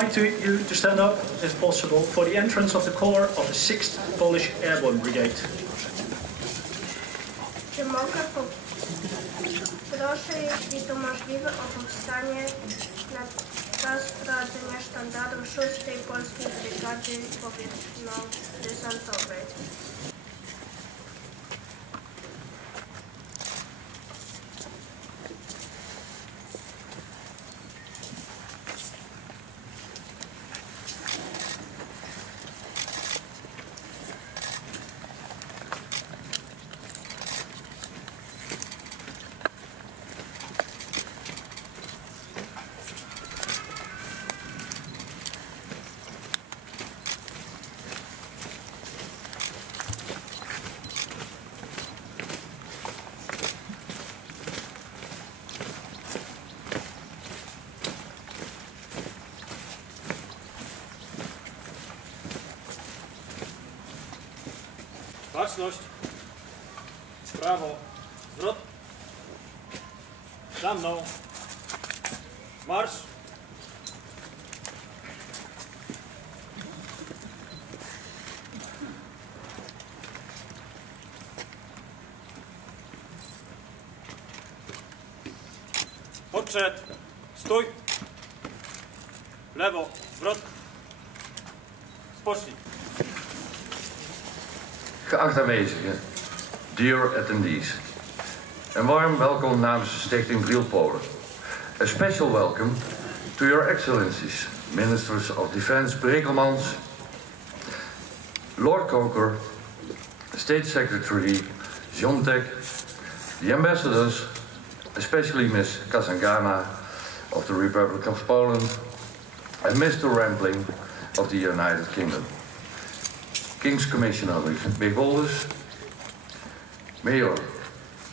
invite you to stand up, if possible, for the entrance of the corps of the 6th Polish Airborne Brigade. Czy mogę proszę, jeśli to możliwe, o powstanie na czas prowadzenia sztandaru 6. Polskiej Brygady Powietrzno-Desantowej. Baczność, w prawo, zwrot, za mną, marsz. Odszedł, stój, w lewo, zwrot, spocznij. Geachte aanwezigen, dear attendees, een warm welkom namens de Stichting Driel Polen. A special welcome to your excellencies, Ministers of Defense Brekelmans, Lord Coker, State Secretary Ziontek, the ambassadors, especially Ms. Kasangana of the Republic of Poland and Mr. Rampling of the United Kingdom. King's Commissioner Big Boulders, Mayor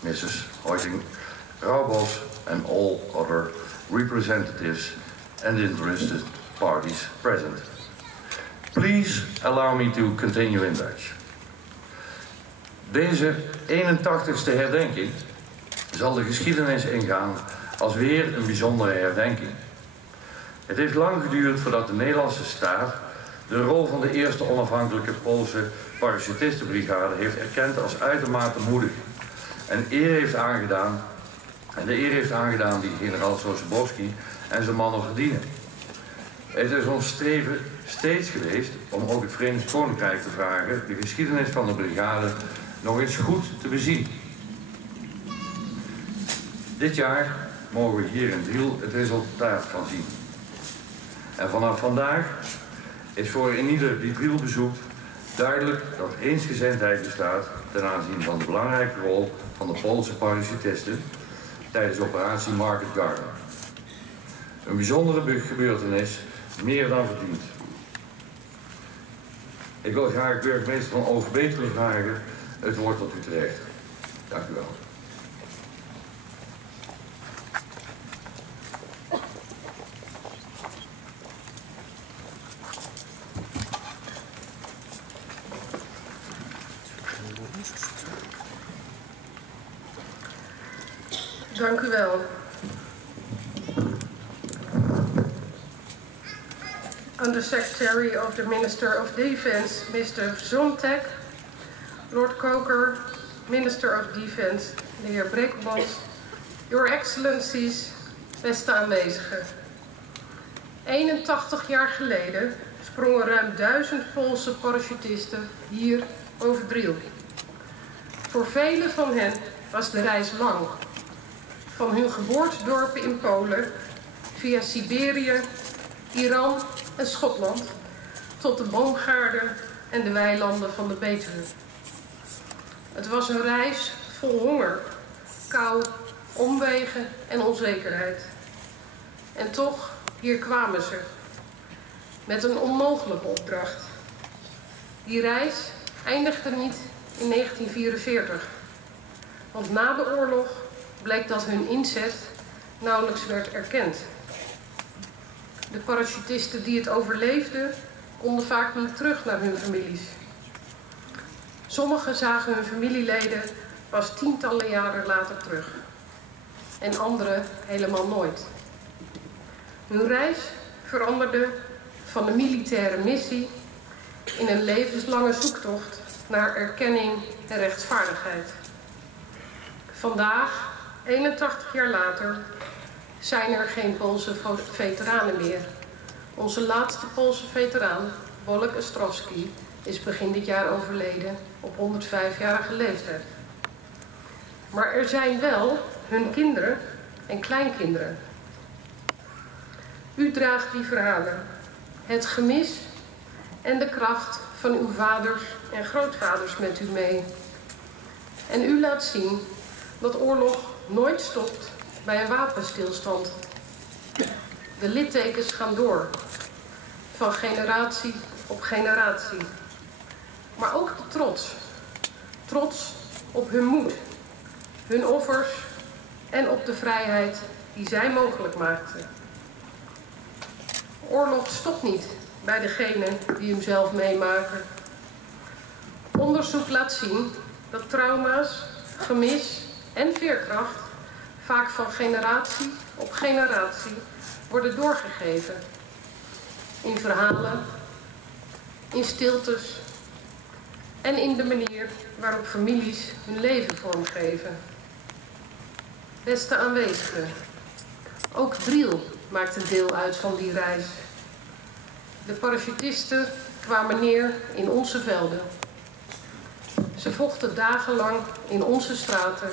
Mrs. Hoiting-Raubos, and all other representatives and interested parties present. Please allow me to continue in Dutch. Deze 81ste herdenking zal de geschiedenis ingaan als weer een bijzondere herdenking. Het heeft lang geduurd voordat de Nederlandse staat de rol van de eerste onafhankelijke Poolse parachutistenbrigade heeft erkend als uitermate moedig en de eer heeft aangedaan die generaal Sosobowski en zijn mannen verdienen. Het is ons streven steeds geweest om ook het Verenigd Koninkrijk te vragen de geschiedenis van de brigade nog eens goed te bezien. Dit jaar mogen we hier in Driel het resultaat van zien. En vanaf vandaag is voor ieder die Driel bezoekt duidelijk dat eensgezindheid bestaat ten aanzien van de belangrijke rol van de Poolse parachutisten tijdens operatie Market Garden. Een bijzondere gebeurtenis, meer dan verdiend. Ik wil graag burgemeester van Overbetuwe vragen het woord tot u terecht. Dank u wel. Dank u wel. Under Secretary of the Minister of Defense, Mr. Zontek, Lord Coker, Minister of Defense, de heer Brekelmans, Your Excellencies, beste aanwezigen. 81 jaar geleden sprongen ruim 1000 Poolse parachutisten hier over Driel. Voor velen van hen was de reis lang. Van hun geboortedorpen in Polen, via Siberië, Iran en Schotland, tot de boomgaarden en de weilanden van de Betuwe. Het was een reis vol honger, kou, omwegen en onzekerheid. En toch, hier kwamen ze, met een onmogelijke opdracht. Die reis eindigde niet in 1944, want na de oorlog bleek dat hun inzet nauwelijks werd erkend. De parachutisten die het overleefden, konden vaak niet terug naar hun families. Sommigen zagen hun familieleden pas tientallen jaren later terug. En anderen helemaal nooit. Hun reis veranderde van de militaire missie in een levenslange zoektocht naar erkenning en rechtvaardigheid. Vandaag, 81 jaar later, zijn er geen Poolse veteranen meer. Onze laatste Poolse veteraan, Boleszkowice, is begin dit jaar overleden op 105-jarige leeftijd. Maar er zijn wel hun kinderen en kleinkinderen. U draagt die verhalen, het gemis en de kracht van uw vaders en grootvaders met u mee. En u laat zien dat oorlog nooit stopt bij een wapenstilstand. De littekens gaan door, van generatie op generatie. Maar ook de trots. Trots op hun moed, hun offers en op de vrijheid die zij mogelijk maakten. Oorlog stopt niet bij degenen die hem zelf meemaken. Onderzoek laat zien dat trauma's, gemis en veerkracht vaak van generatie op generatie worden doorgegeven. In verhalen, in stiltes en in de manier waarop families hun leven vormgeven. Beste aanwezigen, ook Driel maakte deel uit van die reis. De parachutisten kwamen neer in onze velden. Ze vochten dagenlang in onze straten.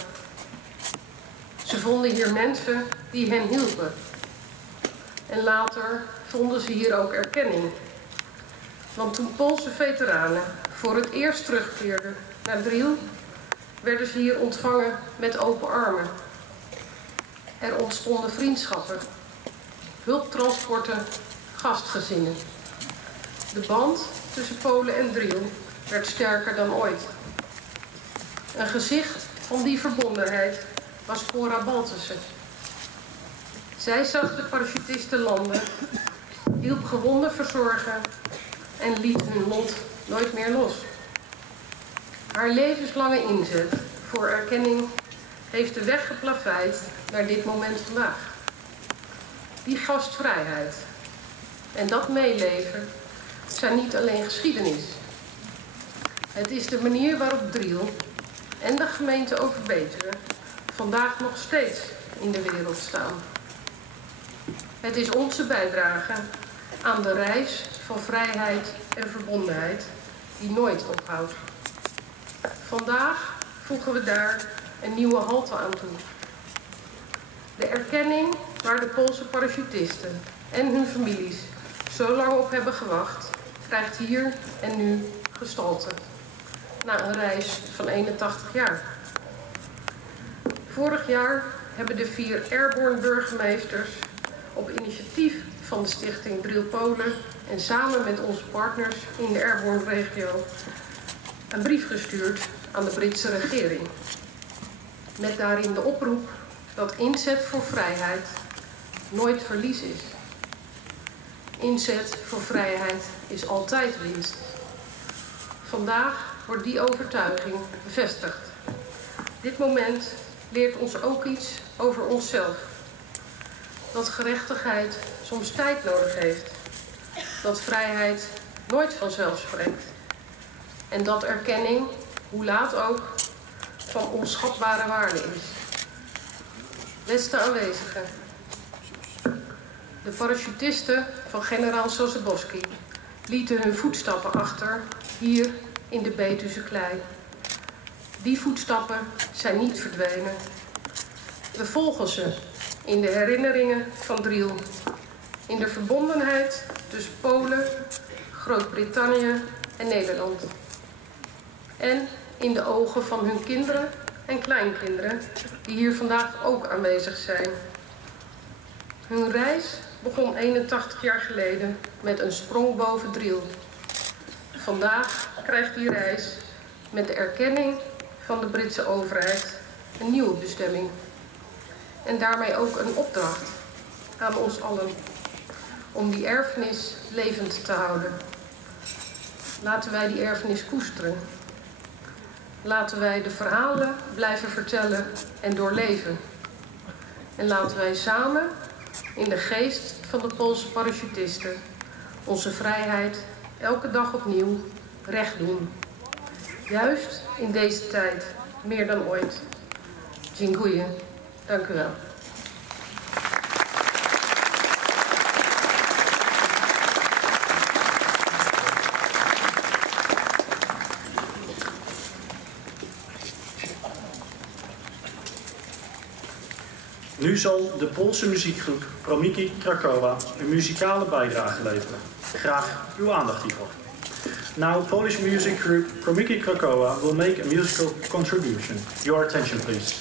Ze vonden hier mensen die hen hielpen. En later vonden ze hier ook erkenning. Want toen Poolse veteranen voor het eerst terugkeerden naar Driel, werden ze hier ontvangen met open armen. Er ontstonden vriendschappen, hulptransporten, gastgezinnen. De band tussen Polen en Driel werd sterker dan ooit. Een gezicht van die verbondenheid was Cora Baltussen. Zij zag de parachutisten landen, hielp gewonden verzorgen en liet hun lot nooit meer los. Haar levenslange inzet voor erkenning heeft de weg geplaveid naar dit moment vandaag. Die gastvrijheid en dat meeleven zijn niet alleen geschiedenis. Het is de manier waarop Driel en de gemeente Overbetuwe vandaag nog steeds in de wereld staan. Het is onze bijdrage aan de reis van vrijheid en verbondenheid die nooit ophoudt. Vandaag voegen we daar een nieuwe halte aan toe. De erkenning waar de Poolse parachutisten en hun families zo lang op hebben gewacht, krijgt hier en nu gestalte. Na een reis van 81 jaar. Vorig jaar hebben de 4 airborne burgemeesters op initiatief van de stichting Driel Polen en samen met onze partners in de airborne regio een brief gestuurd aan de Britse regering. Met daarin de oproep dat inzet voor vrijheid nooit verlies is. Inzet voor vrijheid is altijd winst. Vandaag wordt die overtuiging bevestigd. Dit moment leert ons ook iets over onszelf. Dat gerechtigheid soms tijd nodig heeft. Dat vrijheid nooit vanzelf spreekt. En dat erkenning, hoe laat ook, van onschatbare waarde is. Beste aanwezigen. De parachutisten van generaal Sosebowski lieten hun voetstappen achter hier in de Betuwse klei. Die voetstappen zijn niet verdwenen. We volgen ze in de herinneringen van Driel. In de verbondenheid tussen Polen, Groot-Brittannië en Nederland. En in de ogen van hun kinderen en kleinkinderen die hier vandaag ook aanwezig zijn. Hun reis begon 81 jaar geleden met een sprong boven Driel. Vandaag krijgt die reis met de erkenning van de Britse overheid een nieuwe bestemming. En daarmee ook een opdracht aan ons allen om die erfenis levend te houden. Laten wij die erfenis koesteren. Laten wij de verhalen blijven vertellen en doorleven. En laten wij samen in de geest van de Poolse parachutisten onze vrijheid elke dag opnieuw recht doen. Juist in deze tijd, meer dan ooit. Dziękuję. Dank u wel. Nu zal de Poolse muziekgroep Promyki Krakowa een muzikale bijdrage leveren. Graag uw aandacht hiervoor. Now, Polish music group Promyki Krakowa will make a musical contribution. Your attention, please.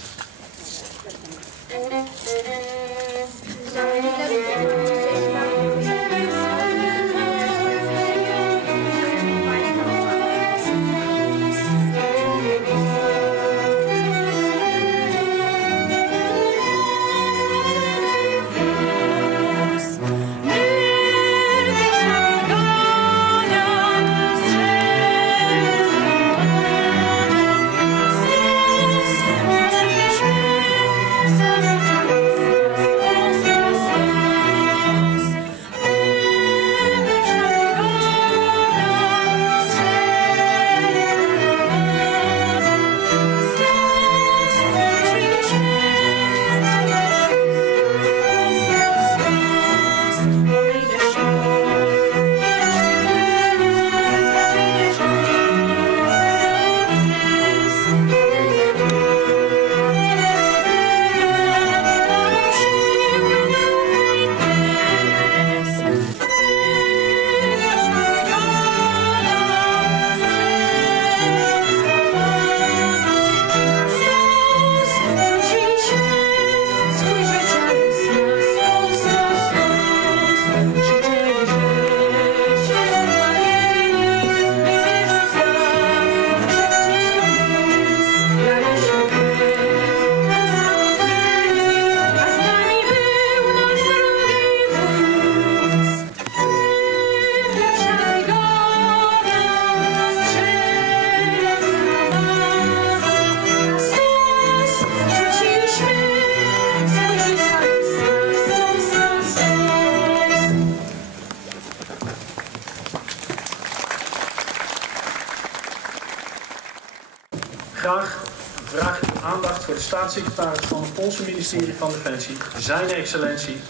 Graag vraag ik uw aandacht voor de staatssecretaris van het Poolse ministerie van Defensie, zijn excellentie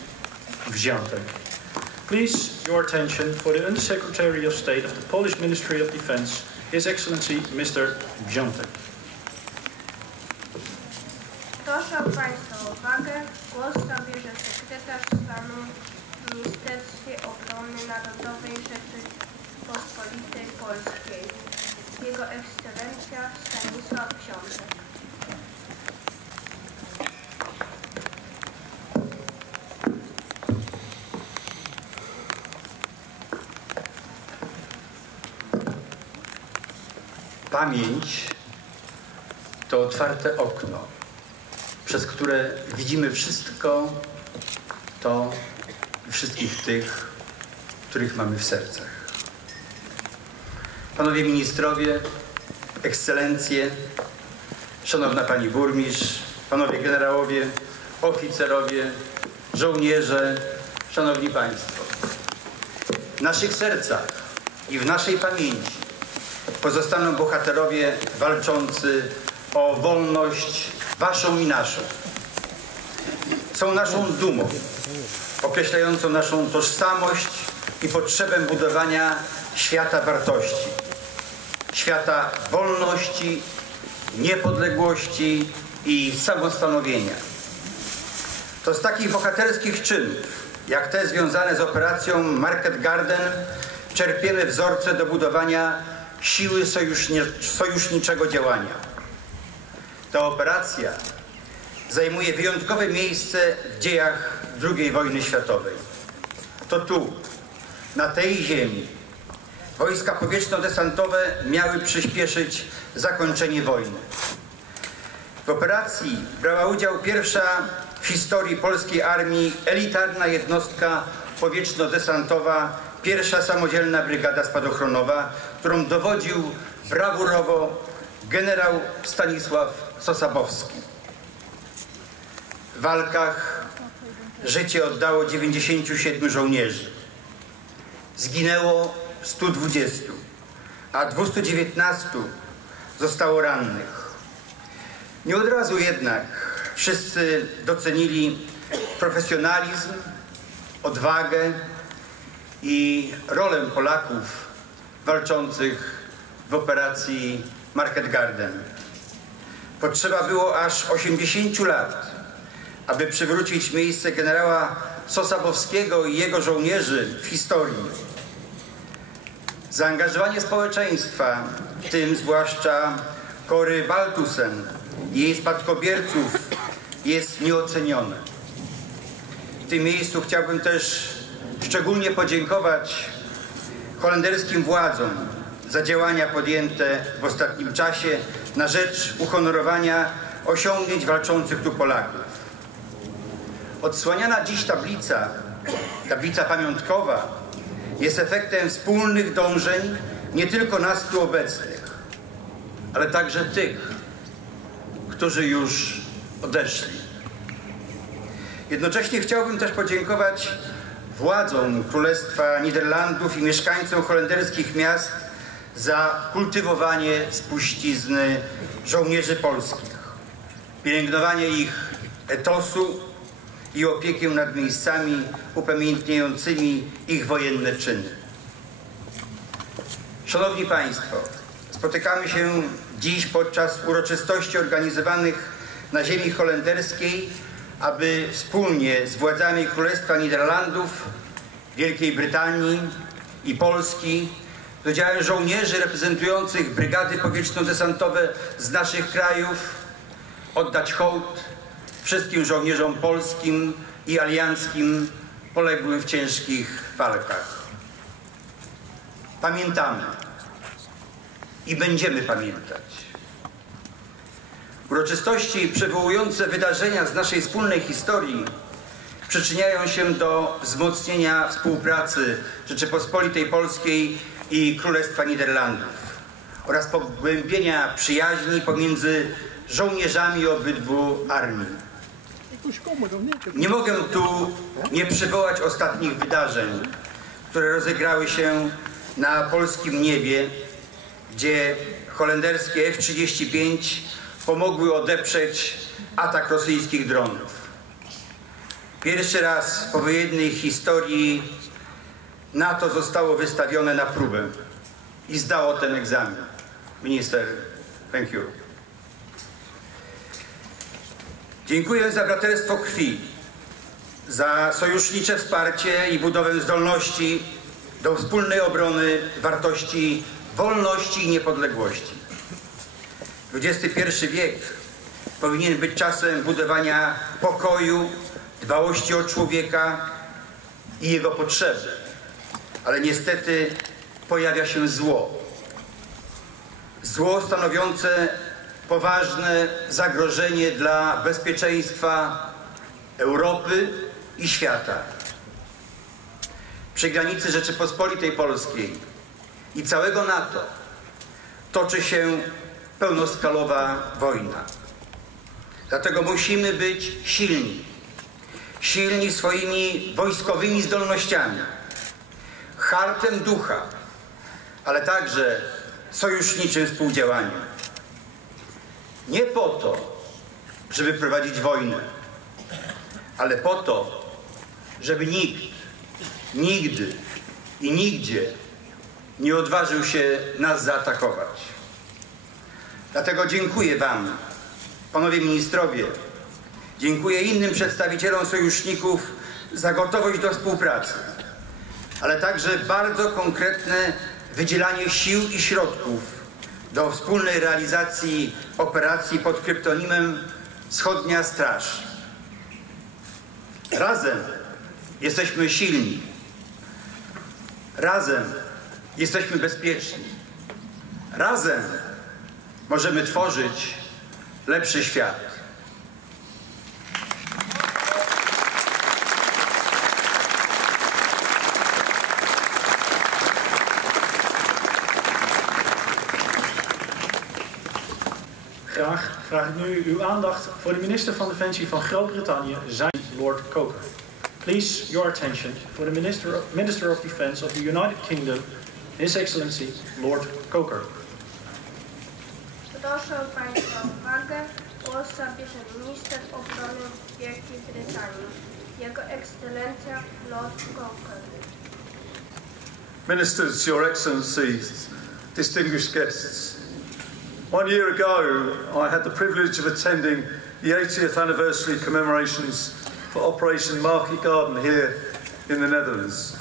Wziątek. Please, your attention for the Undersecretary of State of the Polish Ministry of Defense, His Excellency Mr. Wziątek. Proszę Państwa o uwagę. Głos zabierze sekretarz stanu w Ministerstwie Obrony Narodowej Rzeczypospolitej Polskiej. Jego Ekscelencja Stanisław Wziątek. Pamięć to otwarte okno, przez które widzimy wszystko to i wszystkich tych, których mamy w sercach. Panowie ministrowie, ekscelencje, szanowna pani burmistrz, panowie generałowie, oficerowie, żołnierze, szanowni państwo. W naszych sercach i w naszej pamięci pozostaną bohaterowie walczący o wolność waszą i naszą. Są naszą dumą, określającą naszą tożsamość i potrzebę budowania świata wartości. Świata wolności, niepodległości i samostanowienia. To z takich bohaterskich czynów, jak te związane z operacją Market Garden, czerpiemy wzorce do budowania siły sojuszniczego działania. Ta operacja zajmuje wyjątkowe miejsce w dziejach II wojny światowej. To tu, na tej ziemi, wojska powietrzno-desantowe miały przyspieszyć zakończenie wojny. W operacji brała udział pierwsza w historii polskiej armii elitarna jednostka powietrzno-desantowa, pierwsza samodzielna brygada spadochronowa, którą dowodził brawurowo generał Stanisław Sosabowski. W walkach życie oddało 97 żołnierzy. zginęło 120, a 219 zostało rannych. Nie od razu jednak wszyscy docenili profesjonalizm, odwagę i rolę Polaków walczących w operacji Market Garden. Potrzeba było aż 80 lat, aby przywrócić miejsce generała Sosabowskiego i jego żołnierzy w historii. Zaangażowanie społeczeństwa, w tym zwłaszcza Kory Baltusen i jej spadkobierców, jest nieocenione. W tym miejscu chciałbym też szczególnie podziękować holenderskim władzom za działania podjęte w ostatnim czasie na rzecz uhonorowania osiągnięć walczących tu Polaków. Odsłaniana dziś tablica pamiątkowa, jest efektem wspólnych dążeń nie tylko nas tu obecnych, ale także tych, którzy już odeszli. Jednocześnie chciałbym też podziękować władzom Królestwa Niderlandów i mieszkańcom holenderskich miast za kultywowanie spuścizny żołnierzy polskich, pielęgnowanie ich etosu i opiekę nad miejscami upamiętniającymi ich wojenne czyny. Szanowni Państwo, spotykamy się dziś podczas uroczystości organizowanych na ziemi holenderskiej, aby wspólnie z władzami Królestwa Niderlandów, Wielkiej Brytanii i Polski z udziałem żołnierzy reprezentujących brygady powietrzno-desantowe z naszych krajów oddać hołd wszystkim żołnierzom polskim i alianckim poległym w ciężkich walkach. Pamiętamy i będziemy pamiętać. Uroczystości przywołujące wydarzenia z naszej wspólnej historii przyczyniają się do wzmocnienia współpracy Rzeczypospolitej Polskiej i Królestwa Niderlandów oraz pogłębienia przyjaźni pomiędzy żołnierzami obydwu armii. Nie mogę tu nie przywołać ostatnich wydarzeń, które rozegrały się na polskim niebie, gdzie holenderskie F-35 pomogły odeprzeć atak rosyjskich dronów. Pierwszy raz w powojennej historii NATO zostało wystawione na próbę i zdało ten egzamin. Minister, thank you. Dziękuję za braterstwo krwi, za sojusznicze wsparcie i budowę zdolności do wspólnej obrony wartości wolności i niepodległości. XXI wiek powinien być czasem budowania pokoju, dbałości o człowieka i jego potrzeby, ale niestety pojawia się zło. Zło stanowiące poważne zagrożenie dla bezpieczeństwa Europy i świata. Przy granicy Rzeczypospolitej Polskiej i całego NATO toczy się pełnoskalowa wojna. Dlatego musimy być silni. Silni swoimi wojskowymi zdolnościami, hartem ducha, ale także sojuszniczym współdziałaniem. Nie po to, żeby prowadzić wojnę, ale po to, żeby nikt, nigdy i nigdzie nie odważył się nas zaatakować. Dlatego dziękuję Wam, panowie ministrowie, dziękuję innym przedstawicielom sojuszników za gotowość do współpracy, ale także bardzo konkretne wydzielanie sił i środków do wspólnej realizacji operacji pod kryptonimem Wschodnia Straż. Razem jesteśmy silni. Razem jesteśmy bezpieczni. Razem możemy tworzyć lepszy świat. Graag vraag ik nu uw aandacht voor de minister van Defensie van Groot-Brittannië, zijn Lord Coker. Please, your attention for the Minister of Defence of the United Kingdom, His Excellency Lord Coker. Proszę Państwa o uwagę. Głos zabierze minister obrony Wielkiej Brytanii, Jego Ekscelencja Lord Coker. Ministers, Your Excellencies, distinguished guests. 1 year ago, I had the privilege of attending the 80th anniversary commemorations for Operation Market Garden here in the Netherlands.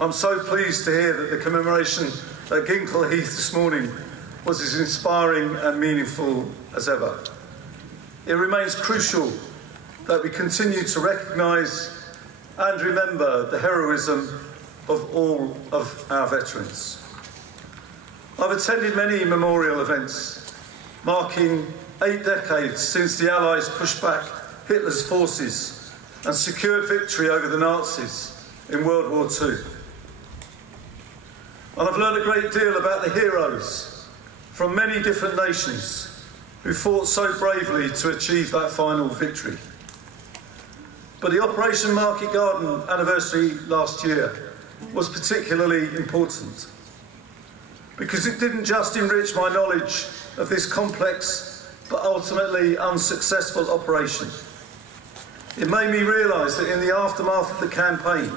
I'm so pleased to hear that the commemoration at Ginkle Heath this morning was as inspiring and meaningful as ever. It remains crucial that we continue to recognise and remember the heroism of all of our veterans. I've attended many memorial events marking 8 decades since the Allies pushed back Hitler's forces and secured victory over the Nazis in World War II. And I've learned a great deal about the heroes from many different nations who fought so bravely to achieve that final victory. But the Operation Market Garden anniversary last year was particularly important because it didn't just enrich my knowledge of this complex but ultimately unsuccessful operation. It made me realise that in the aftermath of the campaign,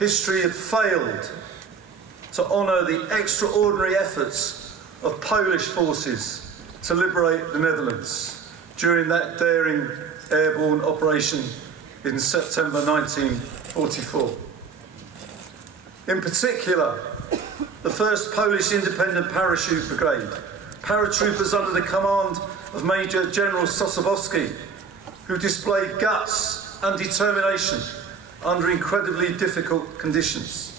history had failed to honour the extraordinary efforts of Polish forces to liberate the Netherlands during that daring airborne operation in September 1944. In particular, the 1st Polish Independent Parachute Brigade, paratroopers under the command of Major General Sosabowski, who displayed guts and determination under incredibly difficult conditions.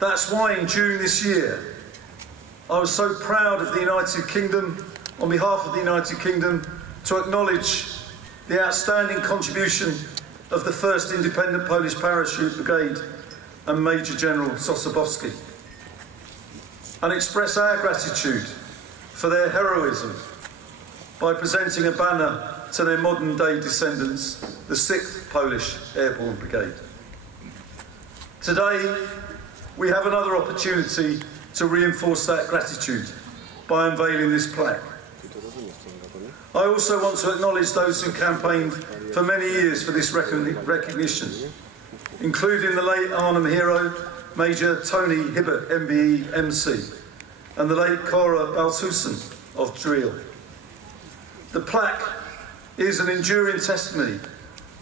That's why in June this year, I was so proud of the United Kingdom, on behalf of the United Kingdom, to acknowledge the outstanding contribution of the 1st Independent Polish Parachute Brigade and Major General Sosabowski, and express our gratitude for their heroism by presenting a banner to their modern-day descendants, the 6th Polish Airborne Brigade. Today, we have another opportunity to reinforce that gratitude by unveiling this plaque. I also want to acknowledge those who campaigned for many years for this recognition, including the late Arnhem hero, Major Tony Hibbert, MBE, MC, and the late Cora Baltusen of Driel. The plaque is an enduring testimony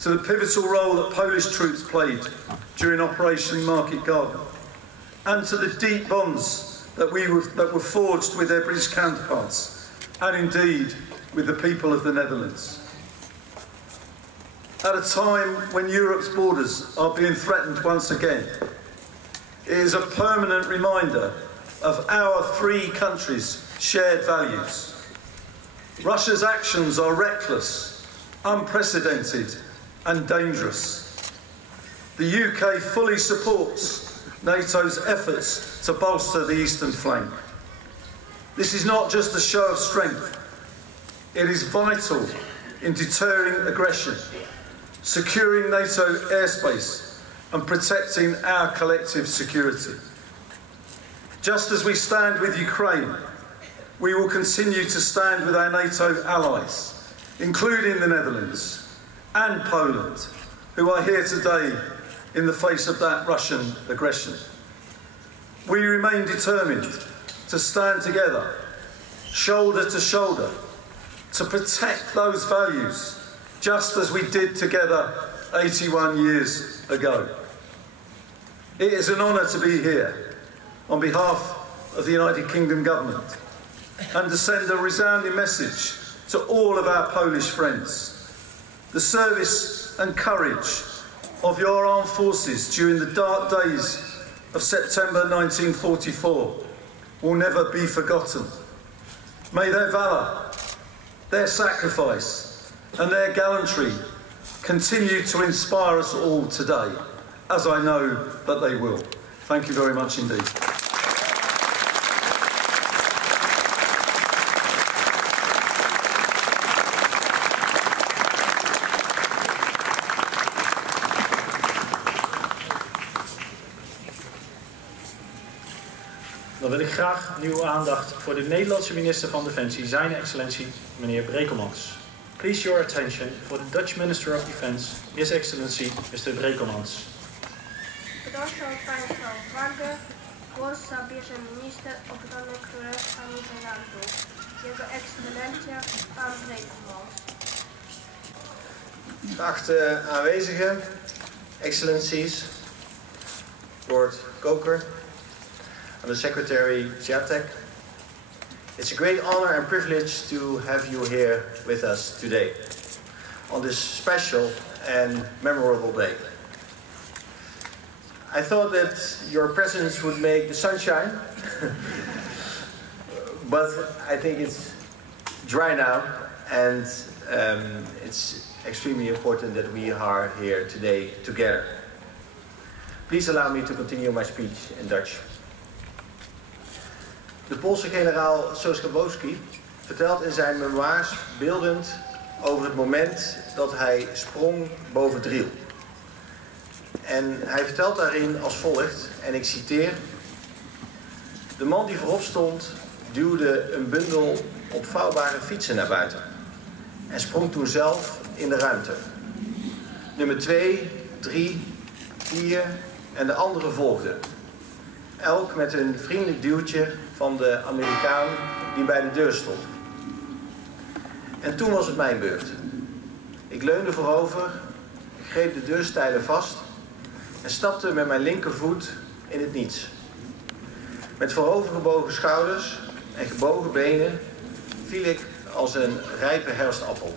to the pivotal role that Polish troops played during Operation Market Garden, and to the deep bonds that were forged with their British counterparts, and indeed with the people of the Netherlands. At a time when Europe's borders are being threatened once again, it is a permanent reminder of our 3 countries' shared values. Russia's actions are reckless, unprecedented, and dangerous. The UK fully supports NATO's efforts to bolster the eastern flank. This is not just a show of strength. It is vital in deterring aggression, securing NATO airspace, and protecting our collective security. Just as we stand with Ukraine, we will continue to stand with our NATO allies, including the Netherlands and Poland, who are here today in the face of that Russian aggression. We remain determined to stand together, shoulder to shoulder, to protect those values, just as we did together 81 years ago. It is an honour to be here on behalf of the United Kingdom Government and to send a resounding message to all of our Polish friends. The service and courage of your armed forces during the dark days of September 1944 will never be forgotten. May their valour, their sacrifice and their gallantry continue to inspire us all today, as I know that they will. Thank you very much indeed. Dan wil ik graag uw aandacht voor de Nederlandse minister van Defensie, zijn excellentie meneer Brekelmans. Please your attention for the Dutch Minister of Defense, His Excellency Mr. Brekelmans. Proszę Państwa o uwagę. Głos zabierze minister obrony Królestwa Niderlandów, Jego Excellencja pan Brekelmans. Geachte aanwezigen, excellencies, Lord Koker, and the Secretary Jacek. It's a great honor and privilege to have you here with us today on this special and memorable day. I thought that your presence would make the sun shine, but I think it's dry now, and it's extremely important that we are here today together. Please allow me to continue my speech in Dutch. De Poolse generaal Soskabowski vertelt in zijn memoires beeldend over het moment dat hij sprong boven Driel. En hij vertelt daarin als volgt, en ik citeer: de man die voorop stond duwde een bundel opvouwbare fietsen naar buiten en sprong toen zelf in de ruimte. Nummer 2, 3, 4 en de anderen volgden. Elk met een vriendelijk duwtje van de Amerikaan die bij de deur stond. En toen was het mijn beurt. Ik leunde voorover, greep de deurstijlen vast en stapte met mijn linkervoet in het niets. Met voorovergebogen schouders en gebogen benen viel ik als een rijpe herfstappel.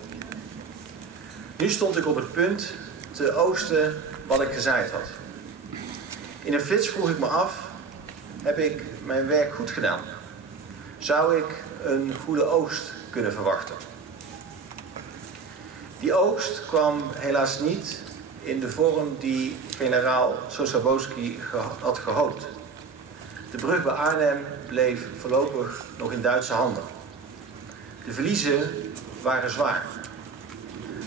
Nu stond ik op het punt te oogsten wat ik gezaaid had. In een flits vroeg ik me af: heb ik mijn werk goed gedaan? Zou ik een goede oogst kunnen verwachten? Die oogst kwam helaas niet in de vorm die generaal Soskabowski had gehoopt. De brug bij Arnhem bleef voorlopig nog in Duitse handen. De verliezen waren zwaar.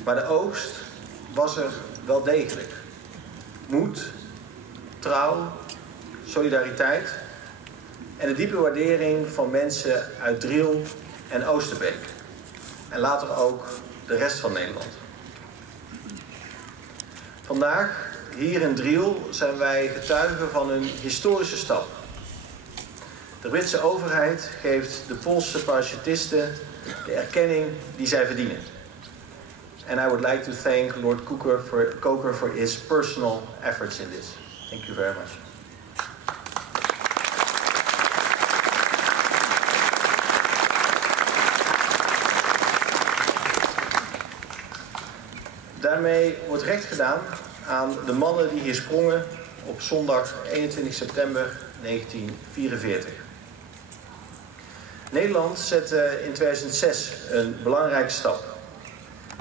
Maar de oogst was er wel degelijk. Moed, trouw, solidariteit en de diepe waardering van mensen uit Driel en Oosterbeek. En later ook de rest van Nederland. Vandaag, hier in Driel, zijn wij getuigen van een historische stap. De Britse overheid geeft de Poolse parachutisten de erkenning die zij verdienen. And I would like to thank Lord Koker for his personal efforts in this. Thank you very much. Daarmee wordt recht gedaan aan de mannen die hier sprongen op zondag 21 september 1944. Nederland zette in 2006 een belangrijke stap.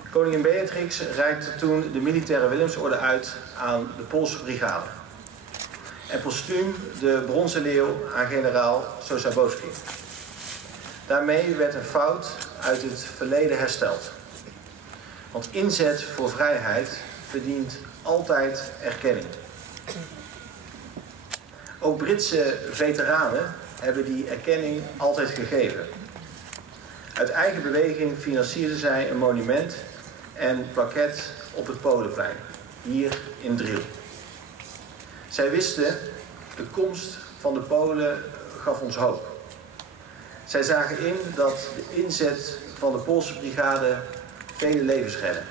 Koningin Beatrix reikte toen de militaire Willemsorde uit aan de Poolse brigade. En postuum de bronzen leeuw aan generaal Soskabowski. Daarmee werd een fout uit het verleden hersteld. Want inzet voor vrijheid verdient altijd erkenning. Ook Britse veteranen hebben die erkenning altijd gegeven. Uit eigen beweging financierden zij een monument en plaquet op het Polenplein, hier in Driel. Zij wisten, de komst van de Polen gaf ons hoop. Zij zagen in dat de inzet van de Poolse brigade vele levens redden.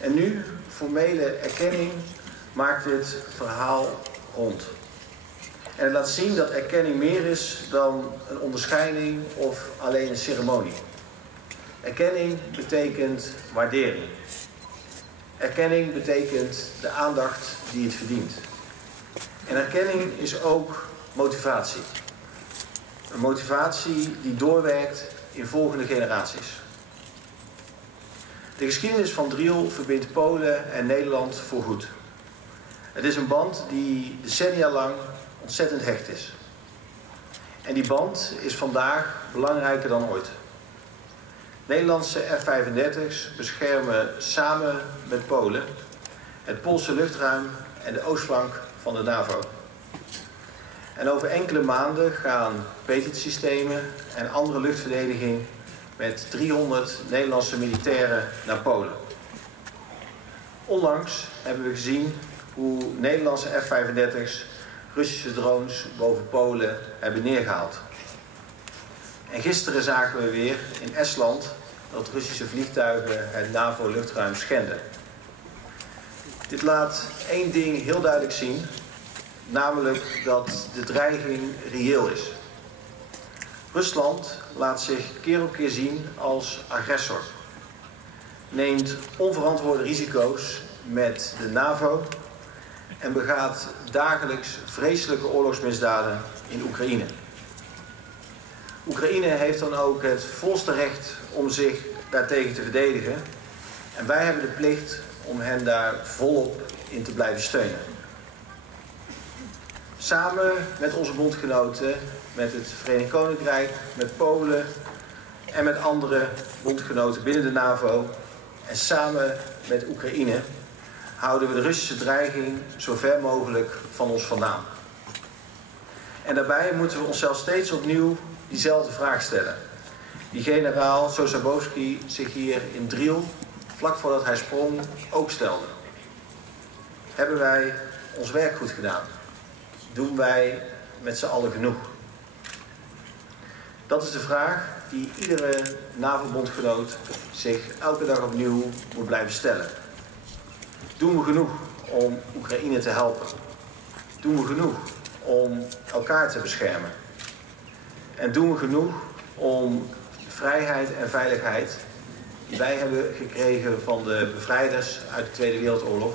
En nu, formele erkenning, maakt dit verhaal rond. En het laat zien dat erkenning meer is dan een onderscheiding of alleen een ceremonie. Erkenning betekent waardering. Erkenning betekent de aandacht die het verdient. En erkenning is ook motivatie. Een motivatie die doorwerkt in volgende generaties. De geschiedenis van Driel verbindt Polen en Nederland voorgoed. Het is een band die decennia lang ontzettend hecht is. En die band is vandaag belangrijker dan ooit. Nederlandse F-35's beschermen samen met Polen het Poolse luchtruim en de oostflank van de NAVO. En over enkele maanden gaan petitsystemen en andere luchtverdediging met 300 Nederlandse militairen naar Polen. Onlangs hebben we gezien hoe Nederlandse F-35's Russische drones boven Polen hebben neergehaald. En gisteren zagen we weer in Estland dat Russische vliegtuigen het NAVO-luchtruim schenden. Dit laat één ding heel duidelijk zien, namelijk dat de dreiging reëel is. Rusland laat zich keer op keer zien als agressor, neemt onverantwoorde risico's met de NAVO en begaat dagelijks vreselijke oorlogsmisdaden in Oekraïne. Oekraïne heeft dan ook het volste recht om zich daartegen te verdedigen en wij hebben de plicht om hen daar volop in te blijven steunen. Samen met onze bondgenoten, met het Verenigd Koninkrijk, met Polen en met andere bondgenoten binnen de NAVO en samen met Oekraïne houden we de Russische dreiging zo ver mogelijk van ons vandaan. En daarbij moeten we onszelf steeds opnieuw diezelfde vraag stellen. Die generaal Sosabowski zich hier in Driel, vlak voordat hij sprong, ook stelde. Hebben wij ons werk goed gedaan? Doen wij met z'n allen genoeg? Dat is de vraag die iedere NAVO-bondgenoot zich elke dag opnieuw moet blijven stellen. Doen we genoeg om Oekraïne te helpen? Doen we genoeg om elkaar te beschermen? En doen we genoeg om vrijheid en veiligheid die wij hebben gekregen van de bevrijders uit de Tweede Wereldoorlog,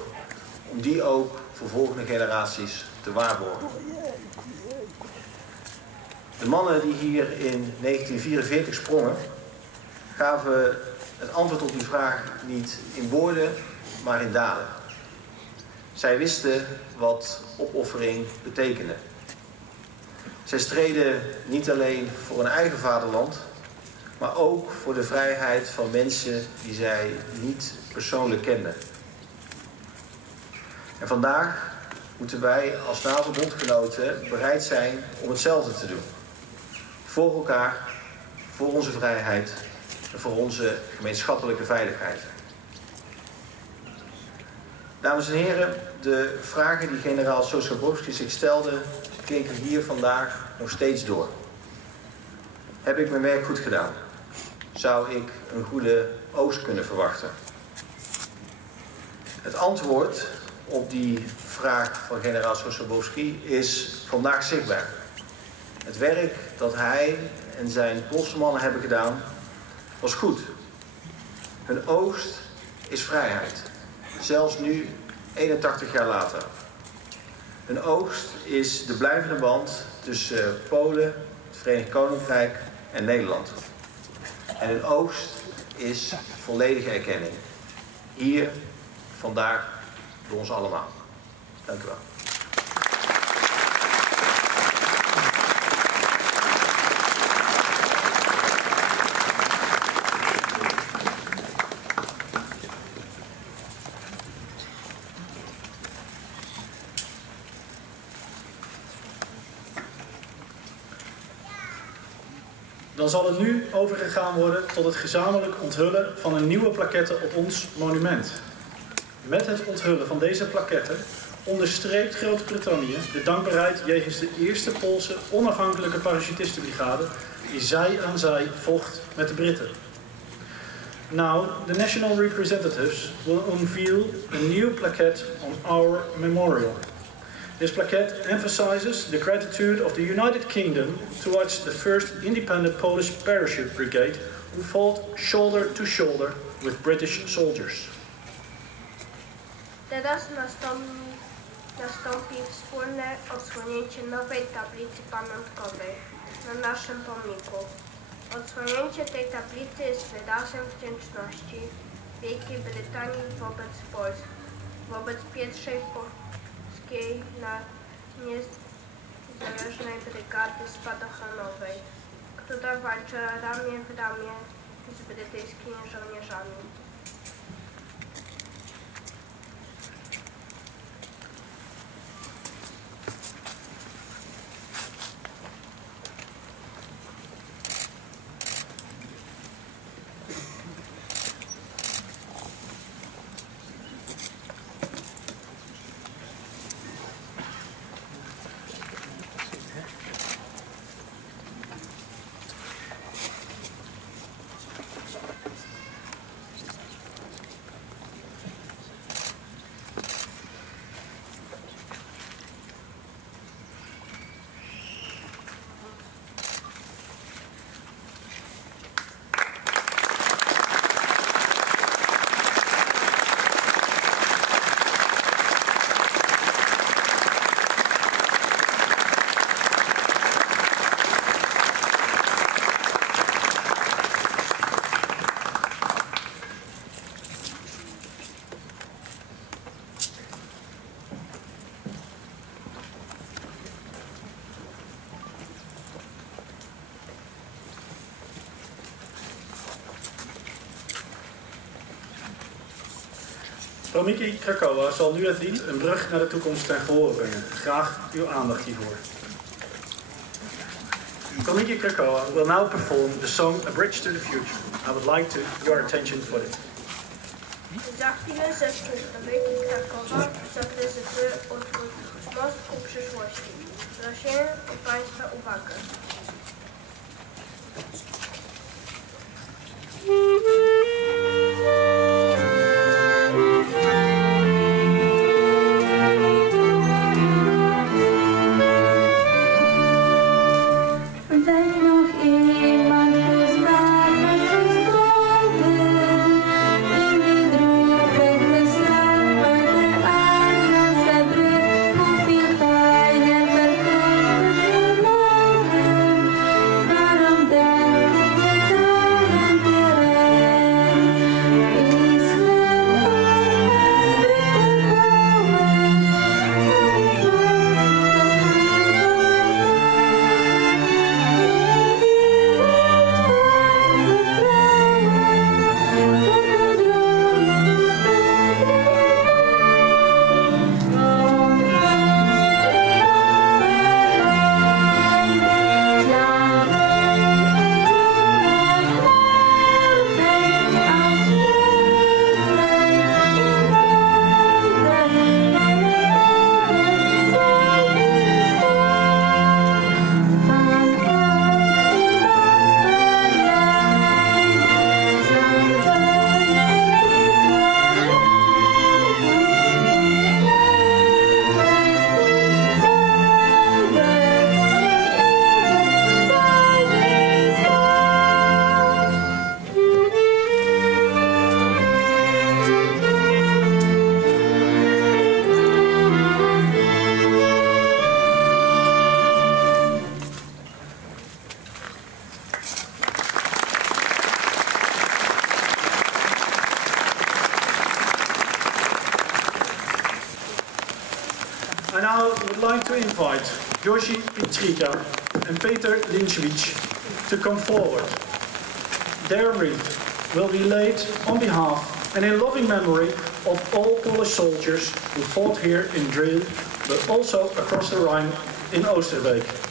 om die ook voor volgende generaties te waarborgen? De mannen die hier in 1944 sprongen, gaven het antwoord op die vraag niet in woorden, maar in daden. Zij wisten wat opoffering betekende. Zij streden niet alleen voor hun eigen vaderland, maar ook voor de vrijheid van mensen die zij niet persoonlijk kenden. En vandaag moeten wij als NAVO-bondgenoten bereid zijn om hetzelfde te doen. Voor elkaar, voor onze vrijheid en voor onze gemeenschappelijke veiligheid. Dames en heren, de vragen die generaal Sosabowski zich stelde, klinken hier vandaag nog steeds door. Heb ik mijn werk goed gedaan? Zou ik een goede oogst kunnen verwachten? Het antwoord op die vraag van generaal Sosabowski is vandaag zichtbaar. Het werk dat hij en zijn Poolse mannen hebben gedaan, was goed. Hun oogst is vrijheid. Zelfs nu, 81 jaar later. Hun oogst is de blijvende band tussen Polen, het Verenigd Koninkrijk en Nederland. En hun oogst is volledige erkenning. Hier, vandaag, door ons allemaal. Dank u wel. Dan zal er nu overgegaan worden tot het gezamenlijk onthullen van een nieuwe plaquette op ons monument. Met het onthullen van deze plaquette onderstreept Groot-Brittannië de dankbaarheid jegens de eerste Poolse onafhankelijke parachutistenbrigade die zij aan zij vocht met de Britten. Now, the national representatives will unveil a new plaquette on our memorial. This plaquette emphasizes the gratitude of the United Kingdom towards the first independent Polish parachute brigade who fought shoulder to shoulder with British soldiers. Teraz nastąpi wspólne odsłonięcie nowej tablicy pamiątkowej na naszym pomniku. Odsłonięcie tej tablicy jest wyrazem wdzięczności Wielkiej Brytanii wobec Polski, wobec pierwszej polskiej niezależnej brygady spadochronowej, która walczyła ramię w ramię z brytyjskimi żołnierzami. Promyki Krakowa zal nu het lied Een brug naar de toekomst ten gehore brengen. Graag uw aandacht hiervoor. Promyki Krakowa will now perform the song A Bridge to the Future. I would like your attention for it. Za chwilę zespół Promyki Krakowa zaprezentuje utwór Most ku przyszłości. Proszę o Państwa uwagę. I now would like to invite Josi Pitrika and Peter Linchwich to come forward. Their wreath will be laid on behalf and in loving memory of all Polish soldiers who fought here in Driel, but also across the Rhine in Oosterbeek.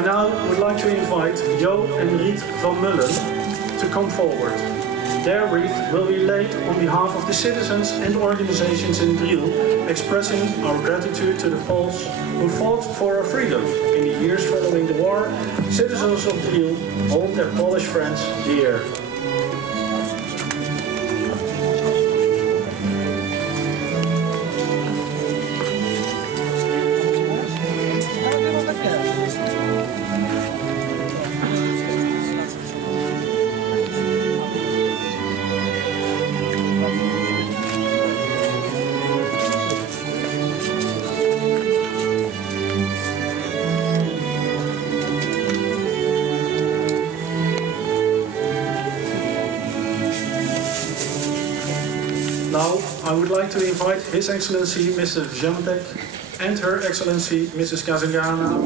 I now would like to invite Jo and Riet van Mullen to come forward. Their wreath will be laid on behalf of the citizens and organizations in Driel, expressing our gratitude to the Poles who fought for our freedom. In the years following the war, citizens of Driel hold their Polish friends dear. Now, I would like to invite His Excellency Mr. Jantek and Her Excellency Mrs. Kazangana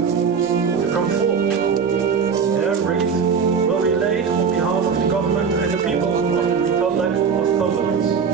to come forward. Their wreath will be laid on behalf of the government and the people of the Republic of Poland.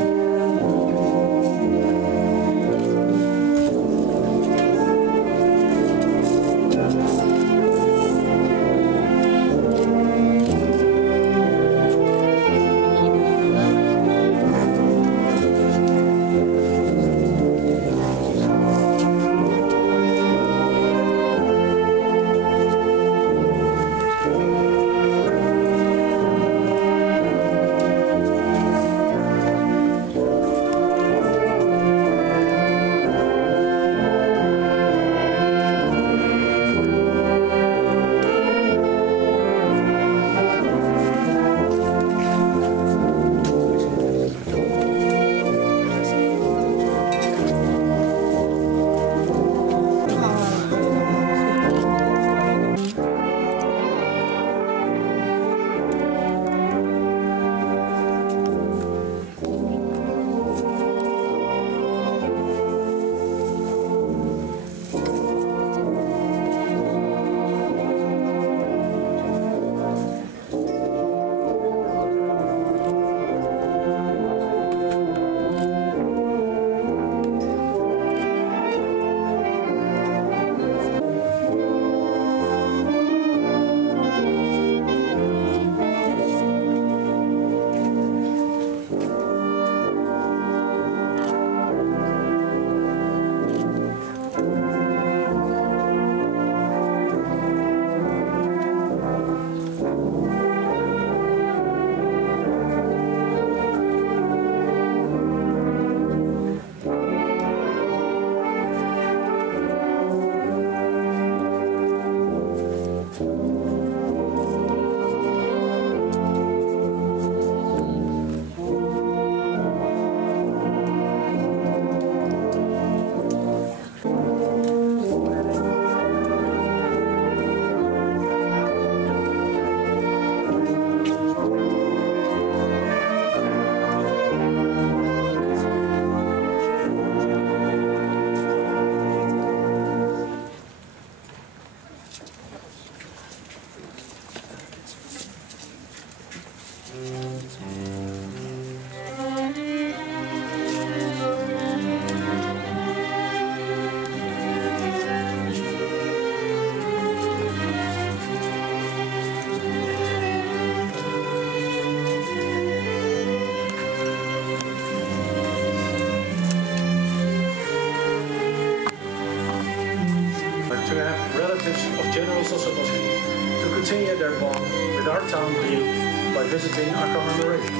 To continue their bond with our town Driel by visiting our commemoration.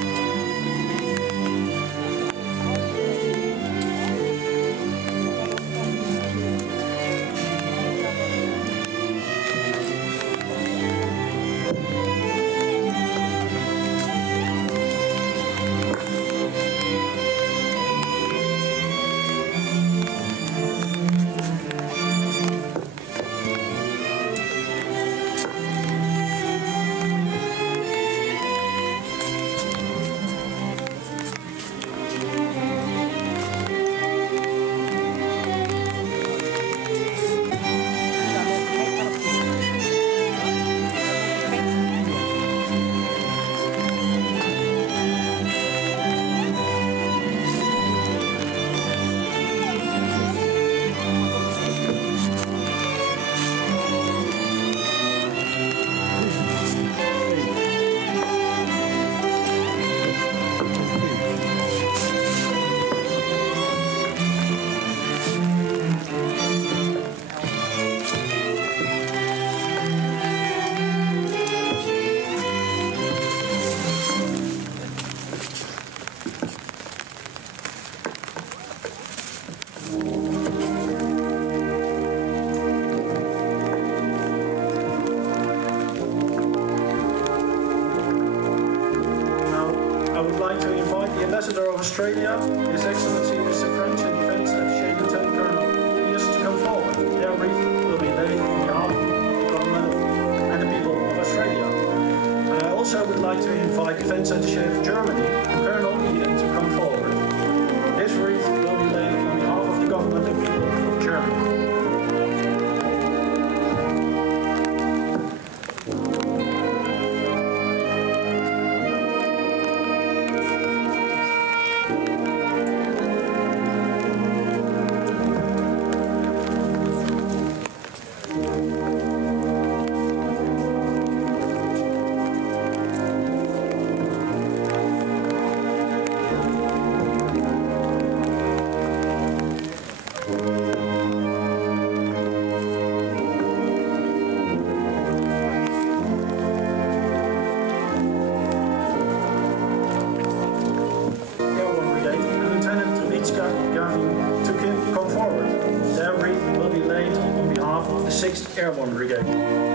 Ambassador of Australia, His Excellency Mr. French and Defence Attaché Lieutenant Colonel, please to come forward. Their wreath will be laid on behalf of the government and the people of Australia. And I also would like to invite Defence Attaché of Germany, Colonel Eden, to come forward. Javin to come forward. Their wreath will be laid on behalf of the 6th Airborne Brigade.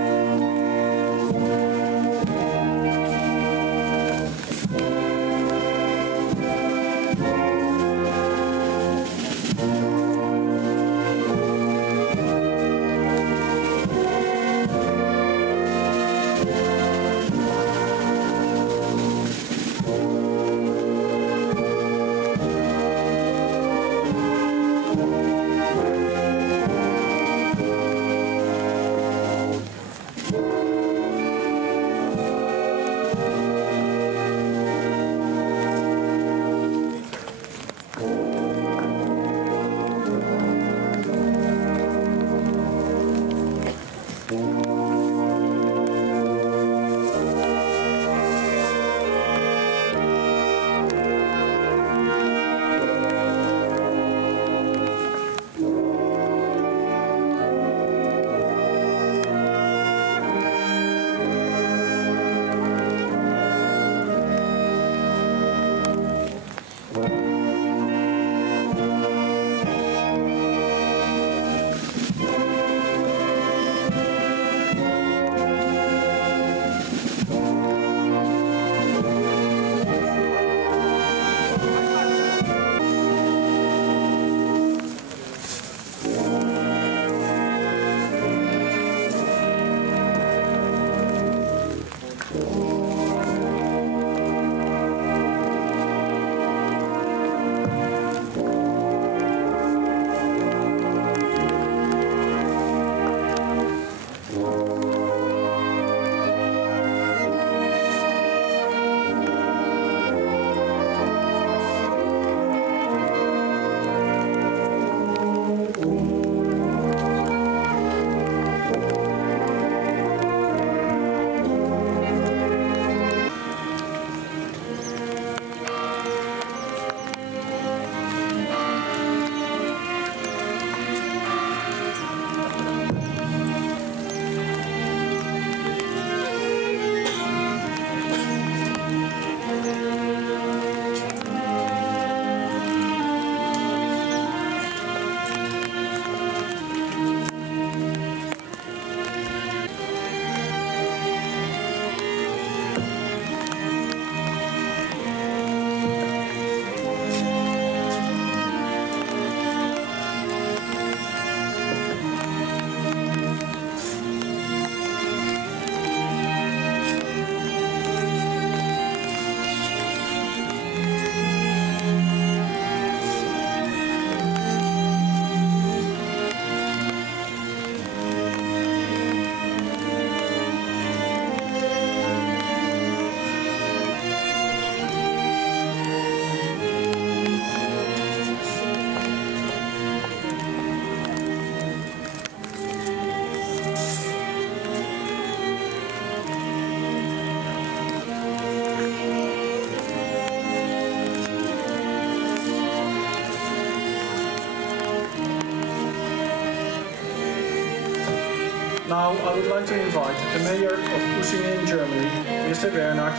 Now I would like to invite the mayor of Krzemień in Germany, Mr. Bernhard,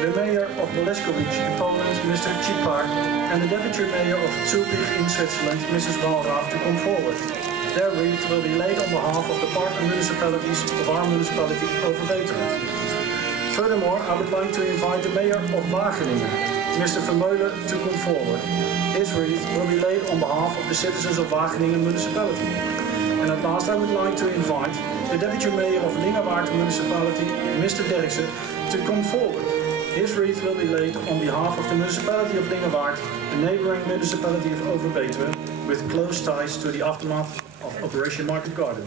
the mayor of Boleszkowice in Poland, Mr. Czypar, and the deputy mayor of Zurich in Switzerland, Mrs. Walraaf, to come forward. Their wreath will be laid on behalf of the partner municipalities of our municipality overweight. Furthermore, I would like to invite the mayor of Wageningen, Mr. Vermeulen, to come forward. His wreath will be laid on behalf of the citizens of Wageningen municipality. And at last I would like to invite the Deputy Mayor of Lingewaard Municipality, Mr. Derksen, to come forward. His wreath will be laid on behalf of the Municipality of Lingewaard, the neighbouring municipality of Overbetuwe, with close ties to the aftermath of Operation Market Garden.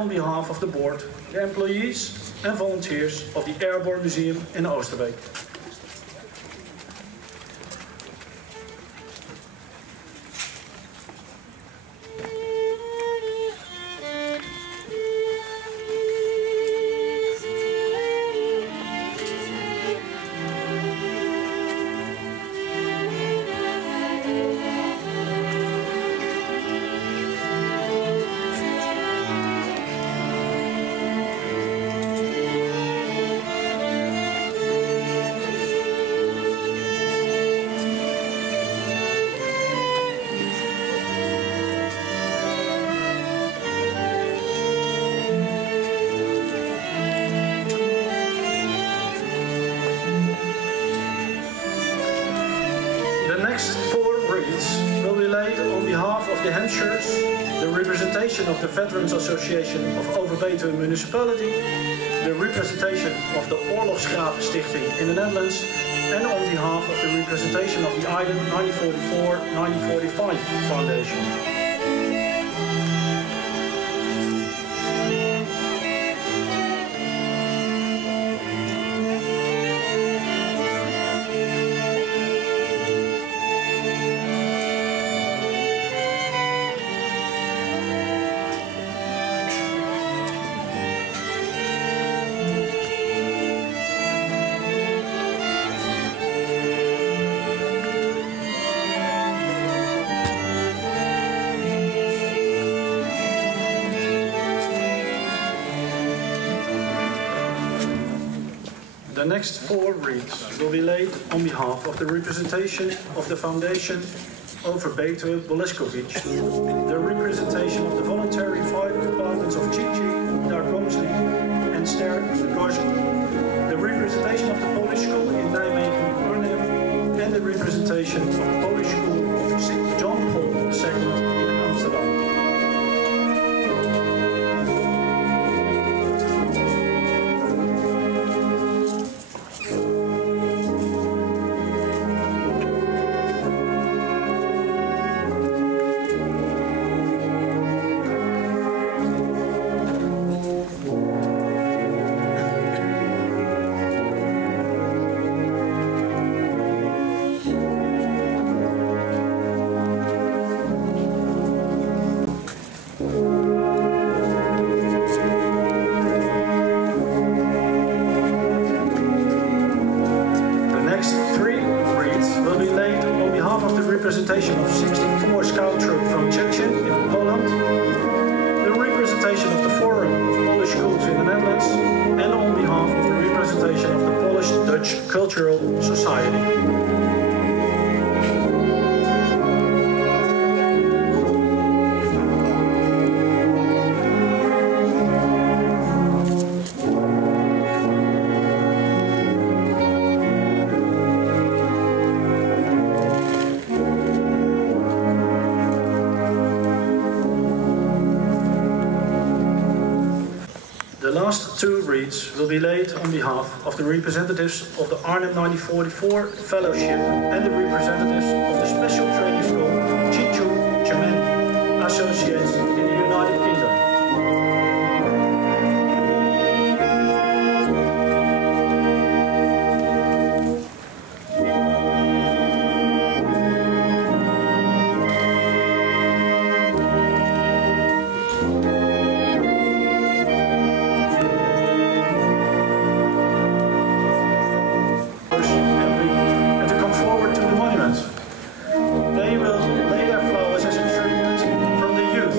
on behalf of the board, the employees and volunteers of the Airborne Museum in Oosterbeek. Of the Veterans Association of Overbetuwe Municipality, the representation of the Oorlogsgravenstichting in the Netherlands, and on behalf of the representation of the item 1944-1945 Foundation. The next four wreaths will be laid on behalf of the representation of the Foundation Overbetuwe Boleszkowice, the representation of the voluntary fire departments of Czypar, and Ster, the representation of the Polish School in Nijmegen, and the representation of the Polish School of St. John Paul II in Amsterdam. Representation of 64 Scout Troop from Krzemień in Poland, the representation of the Forum of Polish Schools in the Netherlands, and on behalf of the representation of the Polish-Dutch Cultural Society. The last two wreaths will be laid on behalf of the representatives of the Arnhem 1944 Fellowship and the representatives of the Special Training School Krzemień Associates in the United Kingdom. They will lay their flowers as a tribute from the youth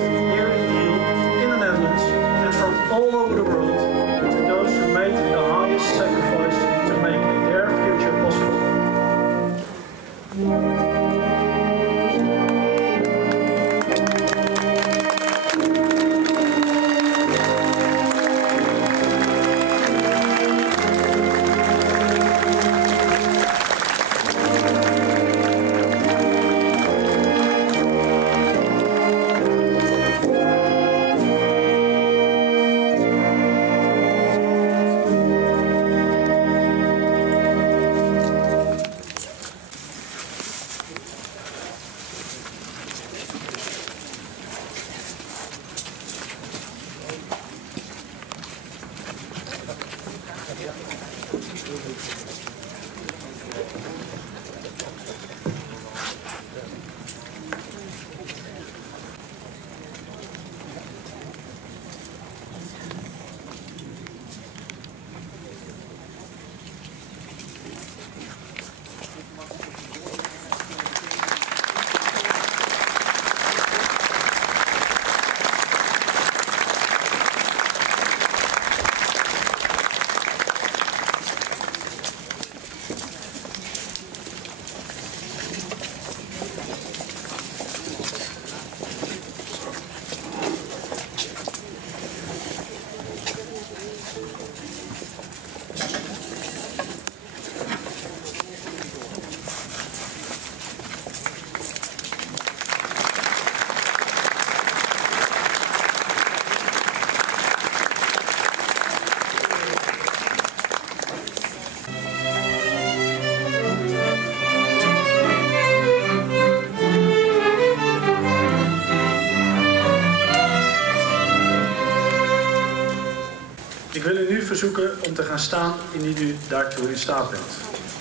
verzoeken om te gaan staan indien u daartoe in staat bent.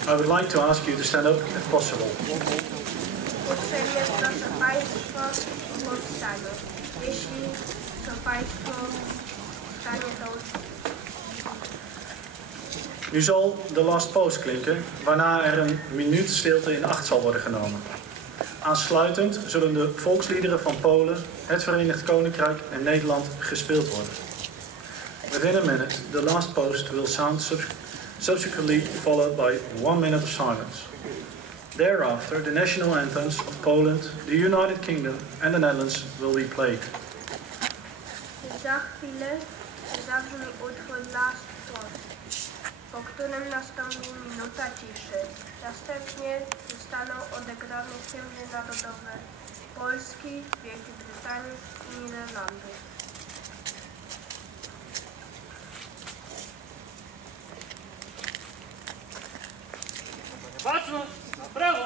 I would like to ask you to stand up if possible. Uprzejmie proszę Państwa o powstanie. Jeśli są Państwo w stanie, to Nu zal de last post klinken, waarna er een minuut stilte in acht zal worden genomen. Aansluitend zullen de volksliederen van Polen, het Verenigd Koninkrijk en Nederland gespeeld worden. Within a minute, the last post will sound subsequently followed by 1 minute of silence. Thereafter, the national anthems of Poland, the United Kingdom and the Netherlands will be played. za chwilę zabrzmi utwór Last Post, po którym nastąpi minuta ciszy. Następnie zostaną odegrane hymny narodowe Polski, Wielkiej Brytanii i Niderlandów. Patrzmy na prawo!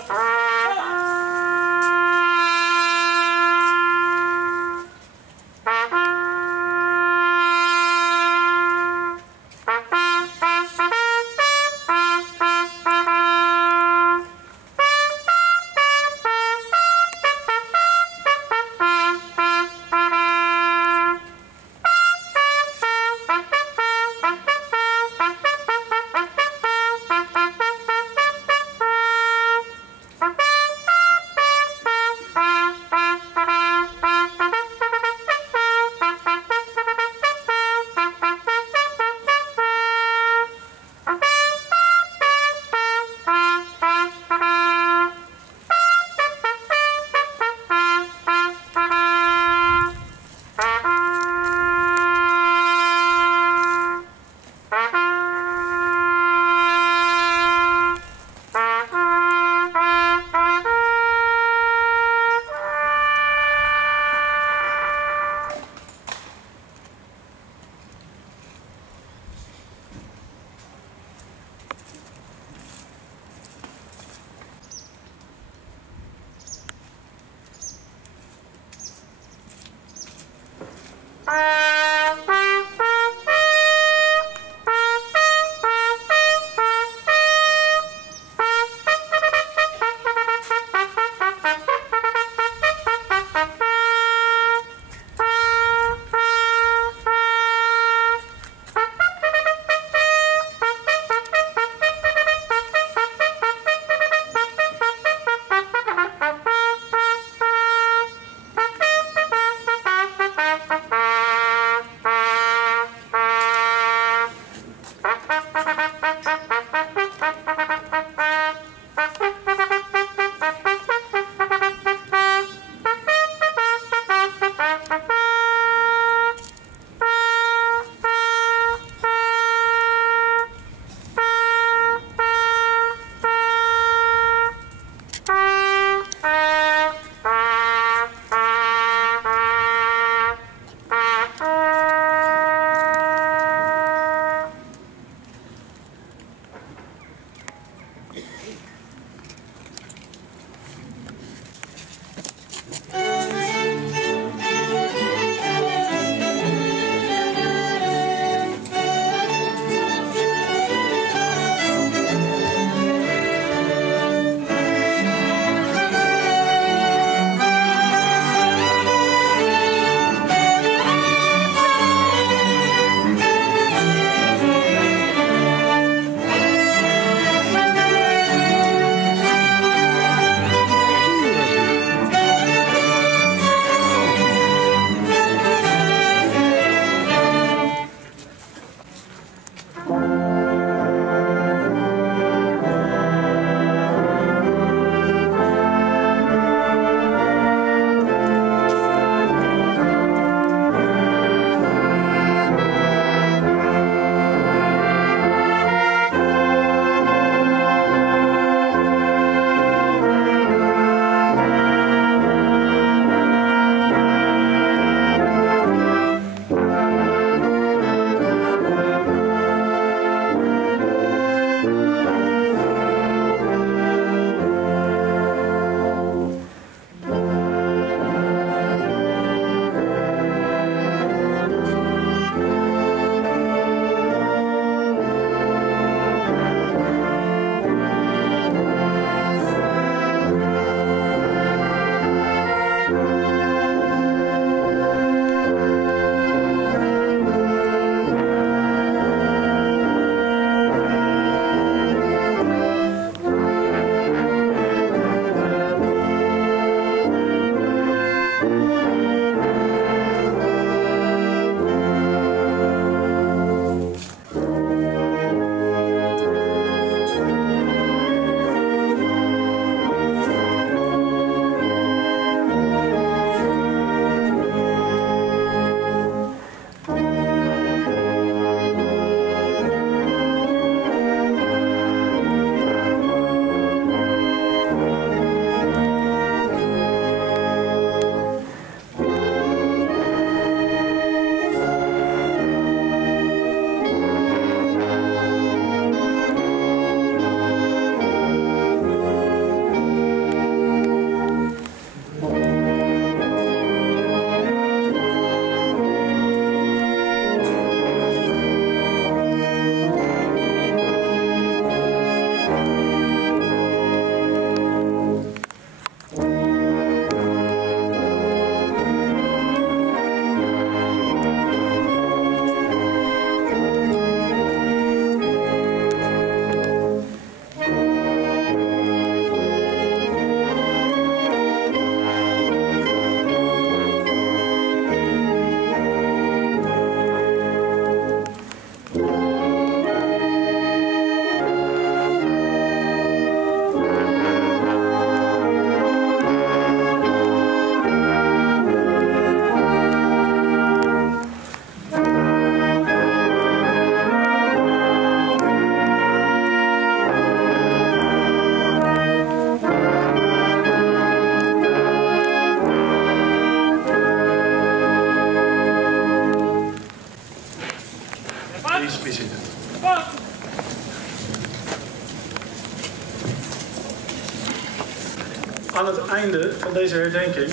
aan het einde van deze herdenking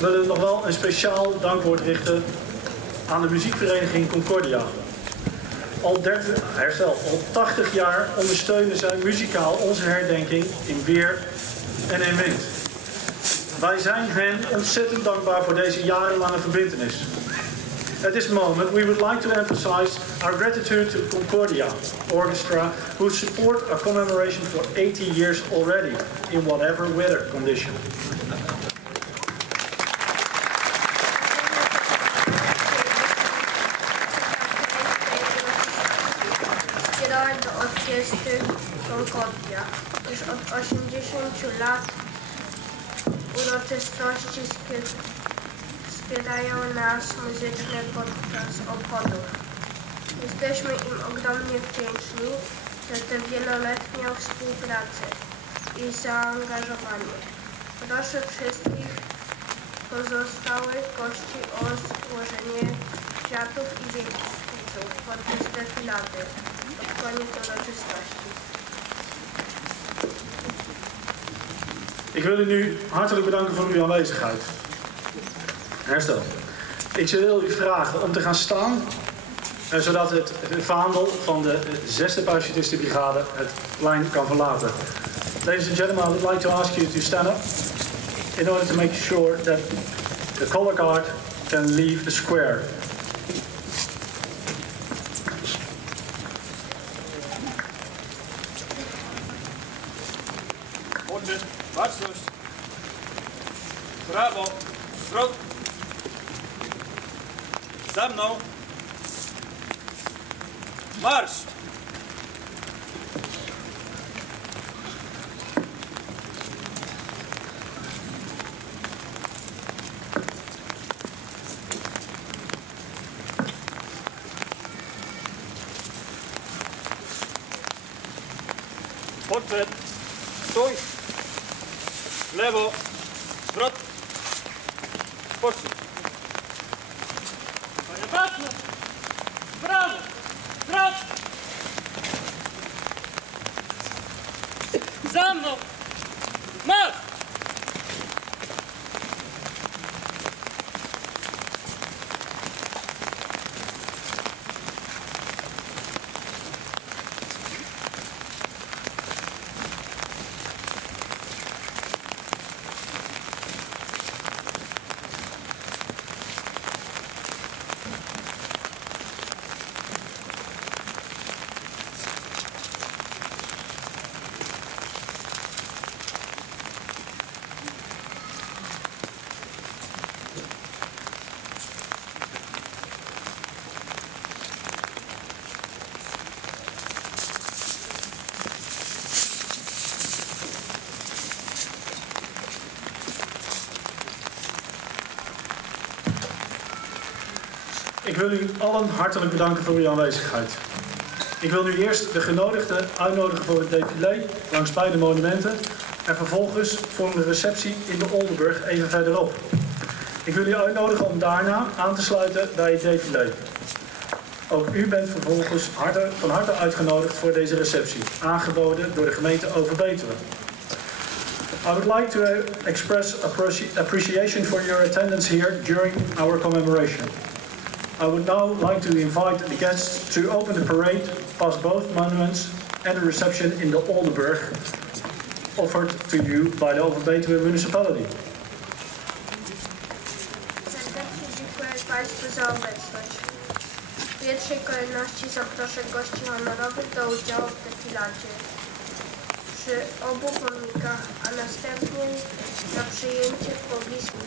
willen we nog wel een speciaal dankwoord richten aan de muziekvereniging Concordia. Al 80 jaar ondersteunen zij muzikaal onze herdenking in weer en in wind. Wij zijn hen ontzettend dankbaar voor deze jarenlange verbintenis. At this moment, we would like to emphasize our gratitude to Concordia Orchestra, who support our commemoration for 80 years already, in whatever weather condition. Wspierają do orkiestry Concordia. Już od 80 lat uroczystości wspierają nas muzyczne podczas obchodów. Jesteśmy im ogromnie wdzięczni za tę wieloletnią współpracę i zaangażowanie. Proszę wszystkich pozostałych gości o złożenie kwiatów i wieńców podczas defilady pod koniec uroczystości. Ik wil u nu hartelijk bedanken voor uw aanwezigheid. Herstel. Ik wil u vragen om te gaan staan, zodat het vaandel van de 6e parachutistenbrigade het plein kan verlaten. Ladies and gentlemen, I would like to ask you to stand up in order to make sure that the color guard can leave the square. Baczność, prawo, zwrot, za mną, marsz! Podszedł, stój! Lewo, zwrot, poszedł. Panie Baczno, prawo, zwrot. Za mną, marsz! Ik wil u allen hartelijk bedanken voor uw aanwezigheid. Ik wil nu eerst de genodigden uitnodigen voor het défilé langs beide monumenten en vervolgens voor een receptie in de Oldenburg even verderop. Ik wil u uitnodigen om daarna aan te sluiten bij het défilé. Ook u bent vervolgens van harte uitgenodigd voor deze receptie, aangeboden door de gemeente Overbetuwe. I would like to express appreciation for your attendance here during our commemoration. I would now like to invite the guests to open the parade past both monuments and the reception in the Oldenburg offered to you by the Overbetuwe municipality. Serdecznie dziękuję Państwu za obecność. W pierwszej kolejności zaproszę gości honorowych do udziału w defiladzie przy obu pomnikach, a następnie na przyjęcie w pobliskim.